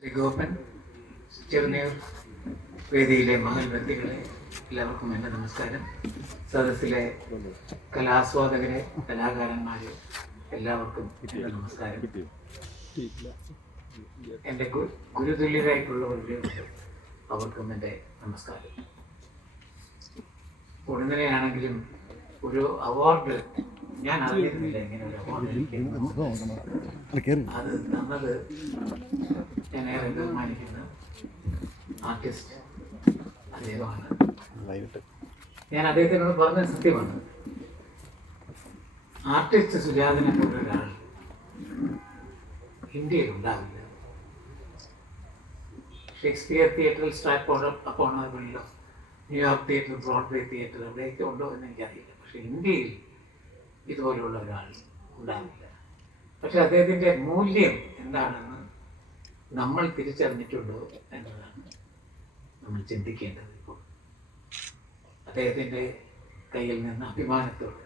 ശ്രീ ഗോപൻ, ചെറുനീർ വേദിയിലെ മഹൽ വ്യക്തികളെ എല്ലാവർക്കും എൻ്റെ നമസ്കാരം. സദസ്സിലെ കലാസ്വാദകരെ, കലാകാരന്മാരെ എല്ലാവർക്കും എൻ്റെ നമസ്കാരം. എൻ്റെ ഗുരുതുല്യരായിട്ടുള്ളവരുടെ അവർക്കും എൻ്റെ നമസ്കാരം. ഉടനെയാണെങ്കിലും ഒരു അവാർഡ് ഞാൻ അറിയുന്നില്ല, ഇങ്ങനെ ഒരു അവാർഡ് അത് തന്നത് ഞാൻ ഏറെ ബഹുമാനിക്കുന്ന ആർട്ടിസ്റ്റ് അദ്ദേഹമാണ്. ഞാൻ അദ്ദേഹത്തിനോട് പറഞ്ഞ സത്യമാണ്, ആർട്ടിസ്റ്റ് സുജാതനെ പോലൊരാൾ ഇന്ത്യയിൽ ഉണ്ടാവില്ല. ഷേക്സ്പിയർ തിയേറ്ററിൽ സ്റ്റാർട്ട് അപ്പോണോ, ന്യൂയോർക്ക് തിയേറ്റർ, ബ്രോഡ്വേ തിയേറ്റർ എവിടെയൊക്കെ ഉണ്ടോ എന്ന് എനിക്കറിയില്ല. പക്ഷെ ഇന്ത്യയിൽ ഇതുപോലുള്ള ഒരാൾ ഉണ്ടാവില്ല. പക്ഷെ അദ്ദേഹത്തിൻ്റെ മൂല്യം എന്താണെന്ന് നമ്മൾ തിരിച്ചറിഞ്ഞിട്ടുണ്ടോ എന്നതാണ് നമ്മൾ ചിന്തിക്കേണ്ടത്. ഇപ്പോൾ അദ്ദേഹത്തിൻ്റെ കയ്യിൽ നിന്ന് അഭിമാനത്തോടെ,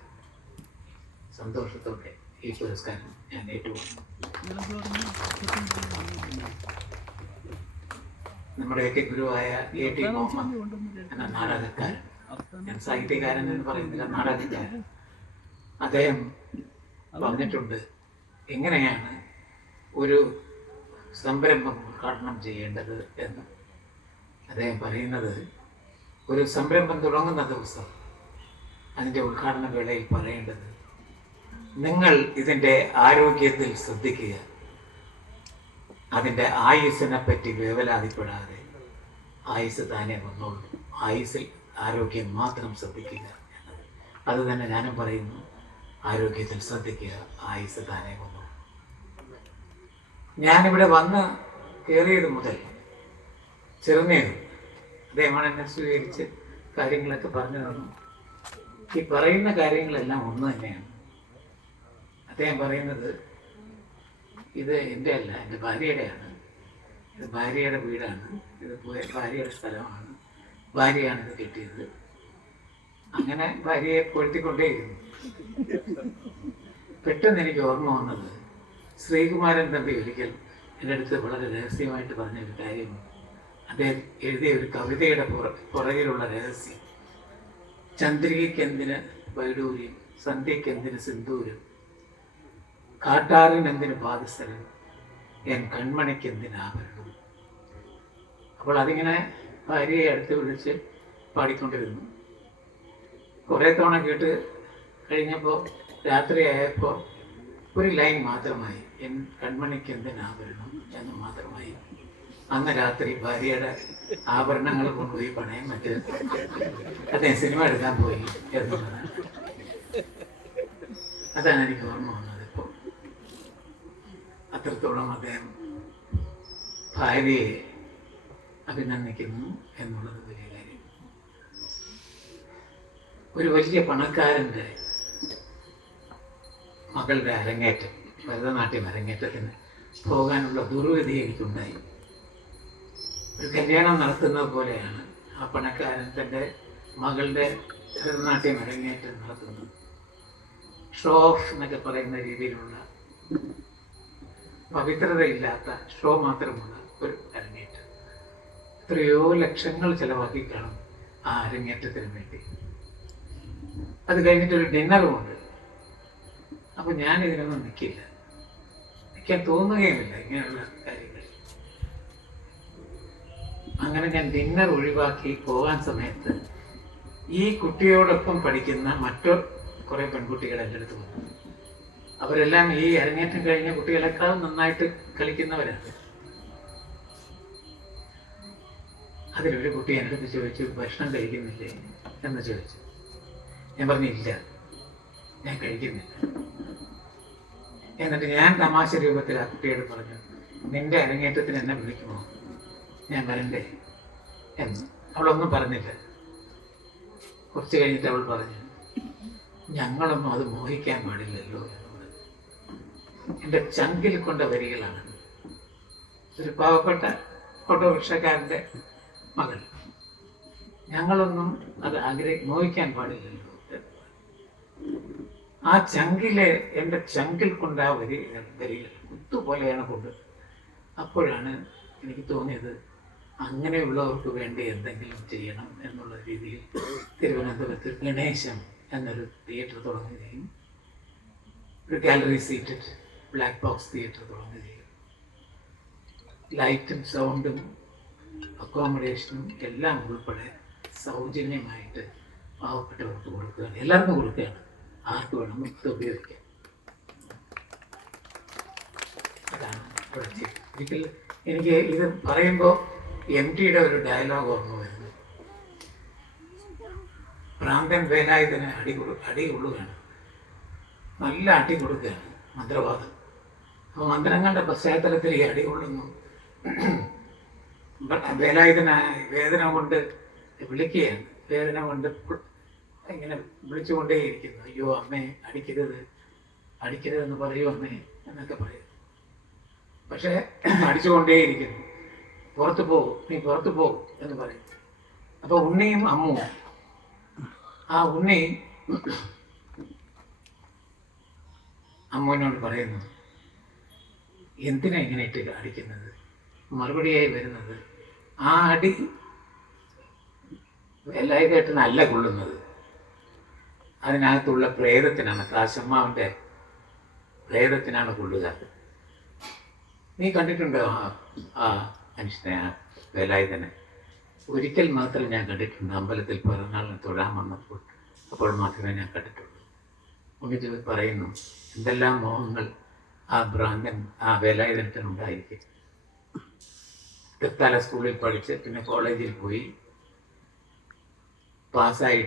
സന്തോഷത്തോടെ ഈ പുരസ്കാരം ഞാൻ ഏറ്റുകൊള്ളുന്നു. നമ്മുടെയൊക്കെ ഗുരുവായ A.T. മുഹമ്മദ് എന്ന നാടകക്കാരൻ, ഞാൻ സാഹിത്യകാരൻ എന്ന് പറയുന്നില്ല, നാടകക്കാരൻ, അദ്ദേഹം പറഞ്ഞിട്ടുണ്ട് എങ്ങനെയാണ് ഒരു സംരംഭം ഉദ്ഘാടനം ചെയ്യേണ്ടത് എന്ന്. അദ്ദേഹം പറയുന്നത്, ഒരു സംരംഭം തുടങ്ങുന്ന ദിവസം അതിൻ്റെ ഉദ്ഘാടന വേളയിൽ പറയേണ്ടത്, നിങ്ങൾ ഇതിൻ്റെ ആരോഗ്യത്തിൽ ശ്രദ്ധിക്കുക, അതിൻ്റെ ആയുസ്സിനെ പറ്റി വേവലാതിപ്പെടാതെ ആയുസ് താനെ വന്നോളൂ, ആയുസ്സിൽ ആരോഗ്യം മാത്രം ശ്രദ്ധിക്കുക എന്നത്. അത് തന്നെ ഞാനും പറയുന്നു, ആരോഗ്യത്തിൽ ശ്രദ്ധിക്കുക, ആയുസ് താനെ വന്നോളൂ. ഞാനിവിടെ വന്ന് കയറിയത് മുതൽ ചെറുനീർ അദ്ദേഹമാണ് എന്നെ സ്വീകരിച്ച് കാര്യങ്ങളൊക്കെ പറഞ്ഞു തന്നു. ഈ പറയുന്ന കാര്യങ്ങളെല്ലാം ഒന്ന് തന്നെയാണ്. അദ്ദേഹം പറയുന്നത്, ഇത് എൻ്റെ അല്ല, എൻ്റെ ഭാര്യയുടെയാണ്, ഇത് ഭാര്യയുടെ വീടാണ്, ഇത് ഭാര്യയുടെ സ്ഥലമാണ്, ഭാര്യയാണ് ഇത് കിട്ടിയത്. അങ്ങനെ ഭാര്യയെ പൊഴുത്തിക്കൊണ്ടേയിരുന്നു. പെട്ടെന്ന് എനിക്ക് ഓർമ്മ വന്നത്, ശ്രീകുമാരൻ തമ്പി ഒരിക്കൽ എൻ്റെ അടുത്ത് വളരെ രഹസ്യമായിട്ട് പറഞ്ഞൊരു കാര്യമാണ്. അദ്ദേഹം എഴുതിയ ഒരു കവിതയുടെ പുറകിലുള്ള രഹസ്യം, ചന്ദ്രികയ്ക്കെന്തിന് വൈഡൂര്യം, സന്ധ്യയ്ക്കെന്തിന് സിന്ദൂരം, കാട്ടാറിനെന്തിന് പാദസരം, എൻ കൺമണിക്കെന്തിന് ആഭരണം. അപ്പോൾ അതിങ്ങനെ ഭാര്യയെ അടുത്ത് വിളിച്ച് പാടിക്കൊണ്ടിരുന്നു. കുറേ തവണ കേട്ട് കഴിഞ്ഞപ്പോൾ രാത്രിയായപ്പോൾ ഒരു ലൈൻ മാത്രമായി, എൻ കൺമണിക്ക് എന്തിന് ആഭരണം എന്ന് മാത്രമായി. അന്ന് രാത്രി ഭാര്യയുടെ ആഭരണങ്ങൾ കൊണ്ടുപോയി പണയം മറ്റ് അദ്ദേഹം സിനിമ എടുക്കാൻ പോയി എന്നുള്ളതാണ്. അതാണ് എനിക്ക് ഓർമ്മ വന്നത്. ഇപ്പോൾ അത്രത്തോളം അദ്ദേഹം ഭാര്യയെ അഭിനന്ദിക്കുന്നു എന്നുള്ളത് വലിയ കാര്യം. ഒരു വലിയ പണക്കാരൻ്റെ മകളുടെ അരങ്ങേറ്റം, ഭരതനാട്യം അരങ്ങേറ്റത്തിന് പോകാനുള്ള ദുർവിധി എനിക്കുണ്ടായി. ഒരു കല്യാണം നടത്തുന്നത് പോലെയാണ് ആ പണക്കാരൻ തൻ്റെ മകളുടെ ഭരതനാട്യം അരങ്ങേറ്റം നടത്തുന്നത്. ഷോ ഓഫ് എന്നൊക്കെ പറയുന്ന രീതിയിലുള്ള പവിത്രതയില്ലാത്ത ഷോ മാത്രമുള്ള ഒരു അരങ്ങേറ്റം. എത്രയോ ലക്ഷങ്ങൾ ചിലവാക്കി കാണും ആ അരങ്ങേറ്റത്തിന് വേണ്ടി. അത് കഴിഞ്ഞിട്ടൊരു ഡിന്നറുമുണ്ട്. അപ്പോൾ ഞാൻ ഇതിനൊന്നും നിൽക്കാൻ തോന്നുകയുമില്ല ഇങ്ങനെയുള്ള കാര്യങ്ങൾ. അങ്ങനെ ഞാൻ ഡിന്നർ ഒഴിവാക്കി പോകാൻ സമയത്ത് ഈ കുട്ടിയോടൊപ്പം പഠിക്കുന്ന മറ്റു കുറേ പെൺകുട്ടികൾ എൻ്റെ അടുത്ത് വന്നു. അവരെല്ലാം ഈ അരങ്ങേറ്റം കഴിഞ്ഞ കുട്ടികളെക്കാൾ നന്നായിട്ട് കളിക്കുന്നവരാണ്. അതിലൊരു കുട്ടി എൻ്റെ അടുത്ത് ചോദിച്ചു, ഭക്ഷണം കഴിക്കുന്നില്ലേ എന്ന് ചോദിച്ചു. ഞാൻ പറഞ്ഞില്ല, ഞാൻ കഴിക്കുന്നില്ല. എന്നിട്ട് ഞാൻ തമാശ രൂപത്തിൽ ആ കുട്ടിയോട് പറഞ്ഞു, നിന്റെ അരങ്ങേറ്റത്തിന് എന്നെ വിളിക്കുമോ, ഞാൻ വരണ്ടേ എന്ന്. അവളൊന്നും പറഞ്ഞില്ല. കുറച്ച് കഴിഞ്ഞിട്ട് അവൾ പറഞ്ഞു, ഞങ്ങളൊന്നും അത് മോഹിക്കാൻ പാടില്ലല്ലോ എന്നുള്ളത്. എൻ്റെ ചങ്കിൽ കൊണ്ട വരികളാണ്. ഒരു പാവപ്പെട്ട ഓട്ടോറിക്ഷക്കാരൻ്റെ മകൾ, ഞങ്ങളൊന്നും അത് മോഹിക്കാൻ പാടില്ലല്ലോ. ആ ചങ്കിലെ എൻ്റെ ചങ്കിൽ കൊണ്ട് ആ വരികൾ കുത്തുപോലെയാണ് കൊണ്ട്. അപ്പോഴാണ് എനിക്ക് തോന്നിയത് അങ്ങനെയുള്ളവർക്ക് വേണ്ടി എന്തെങ്കിലും ചെയ്യണം എന്നുള്ള രീതിയിൽ തിരുവനന്തപുരത്ത് ഗണേശം എന്നൊരു തിയേറ്റർ തുടങ്ങുകയും ഒരു gallery seated black box theatre തുടങ്ങുകയും ലൈറ്റും സൗണ്ടും അക്കോമഡേഷനും എല്ലാം ഉൾപ്പെടെ സൗജന്യമായിട്ട് പാവപ്പെട്ടവർക്ക് കൊടുക്കുകയാണ്, എല്ലാവർക്കും കൊടുക്കുകയാണ്, ആർക്ക് വേണം ഇത് ഉപയോഗിക്കാം. അതാണ് ഇവിടെ ചെയ്തത്. ഒരിക്കൽ എനിക്ക് ഇത് പറയുമ്പോൾ MTയുടെ ഒരു ഡയലോഗ് ഓർമ്മ വരുന്നു. ഭ്രാന്തൻ വേലായുധന് അടി കൊള്ളുകയാണ്, നല്ല അടി കൊടുക്കുകയാണ്, മന്ത്രവാദം. അപ്പോൾ മന്ത്രങ്ങളുടെ പശ്ചാത്തലത്തിൽ ഈ അടി കൊള്ളുന്നു. വേലായുധനായ വേദന കൊണ്ട് വിളിക്കുകയാണ്, വേദന കൊണ്ട് ഇങ്ങനെ വിളിച്ചുകൊണ്ടേയിരിക്കുന്നു. അയ്യോ അമ്മേ അടിക്കരുത്, അടിക്കരുതെന്ന് പറയൂ അമ്മേ എന്നൊക്കെ പറയും. പക്ഷേ അടിച്ചുകൊണ്ടേയിരിക്കുന്നു. പുറത്തു പോകും, നീ പുറത്തു പോകും എന്ന് പറയും. അപ്പോൾ ഉണ്ണിയും അമ്മുവും, ആ ഉണ്ണി അമ്മുവിനോട് പറയുന്നു, എന്തിനാ ഇങ്ങനെ ഇട്ട് അടിക്കുന്നത്? മറുപടിയായി വരുന്നത്, ആ അടി എല്ലായിട്ടായിട്ട് നല്ല കൊള്ളുന്നത്, അതിനകത്തുള്ള പ്രേതത്തിനാണ്, കാശമ്മാവിൻ്റെ പ്രേതത്തിനാണ് കൊള്ളുക. നീ കണ്ടിട്ടുണ്ടോ ആ മനുഷ്യനെ, ആ വേലായുധനെ? ഒരിക്കൽ മാത്രം ഞാൻ കണ്ടിട്ടുണ്ട്, അമ്പലത്തിൽ പിറന്നാളിന് തൊഴാൻ വന്നപ്പോൾ, അപ്പോൾ മാത്രമേ ഞാൻ കണ്ടിട്ടുള്ളൂ. ഉണ്ണിച്ച് പറയുന്നു, എന്തെല്ലാം മോഹങ്ങൾ ആ ഭ്രാന്തൻ ആ വേലായുധനുണ്ടായിരിക്കും. തൃത്താല സ്കൂളിൽ പഠിച്ച് പിന്നെ കോളേജിൽ പോയി പാസ്സായി